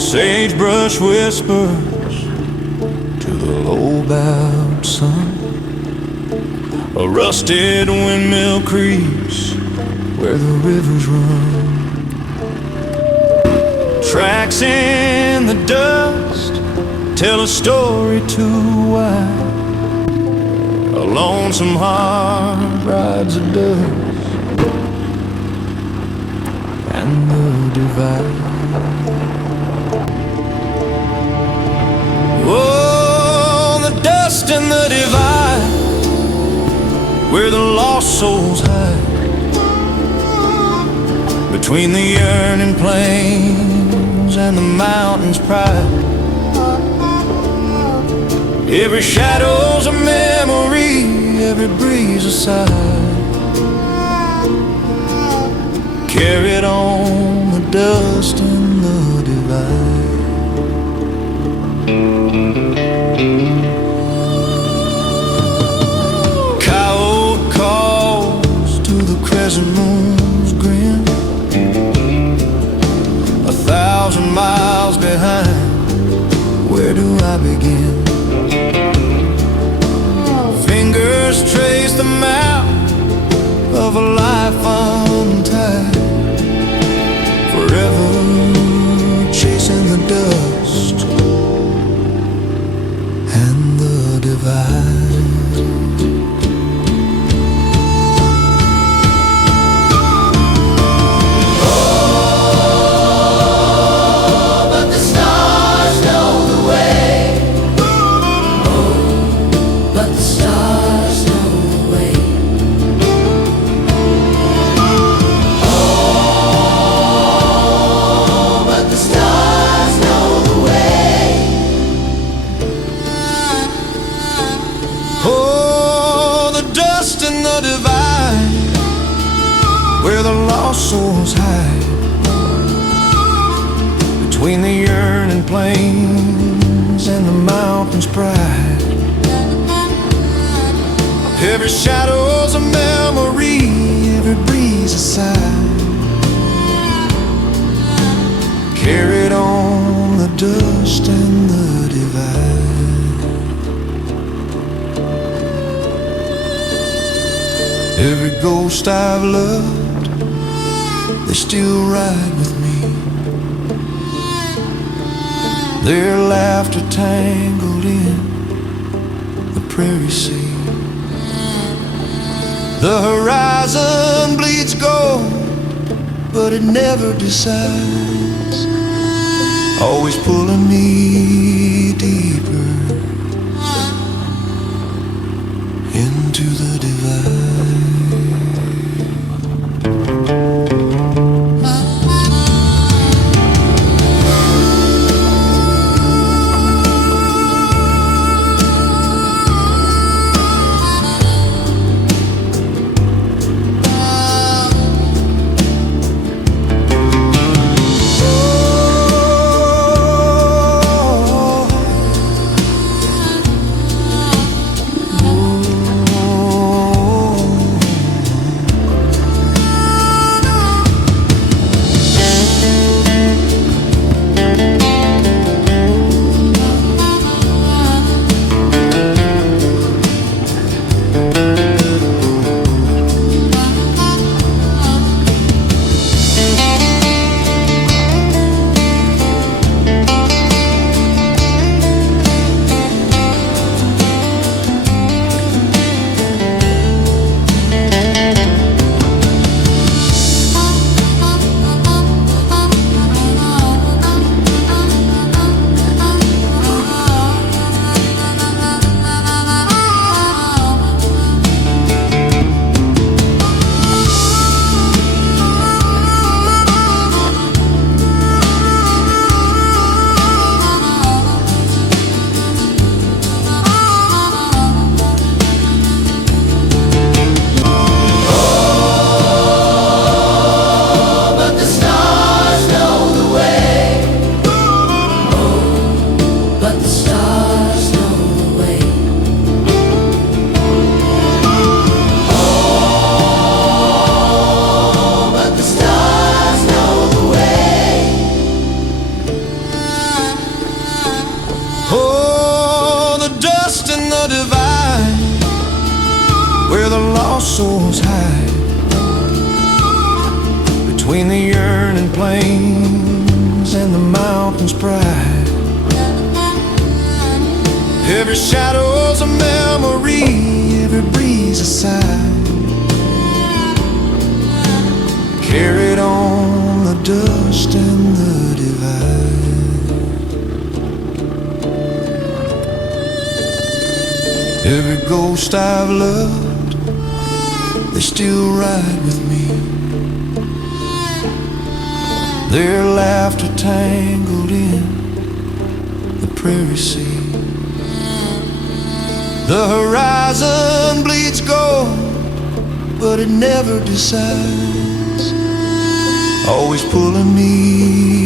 Sagebrush whispers to the low-bowed sun. A rusted windmill creeps where the rivers run. Tracks in the dust tell a story too wide. A lonesome heart rides a dust and the divide. Oh, the dust and the divide, where the lost souls hide, between the yearning plains and the mountain's pride. Every shadow's a memory, every breeze a sigh. Carried on the dust and the divide. Coyote calls to the crescent moon's grin, 1,000 miles behind. Where do I begin? Fingers trace the map of a life untied, forever chasing the dust and the divide. Where the lost souls hide, between the yearning plains and the mountain's pride. Every shadow's a memory, every breeze a sigh. Carried on the dust and the divide. Every ghost I've loved, they still ride with me. Their laughter tangled in the prairie sea. The horizon bleeds gold, but it never decides, always pulling me deeper into the divide. lost souls hide between the yearning plains and the mountains' pride. Every shadow's a memory, every breeze a sigh, carried on the dust and the divide. Every ghost I've loved, they still ride with me, their laughter tangled in the prairie sea. The horizon bleeds gold, but it never decides, always pulling me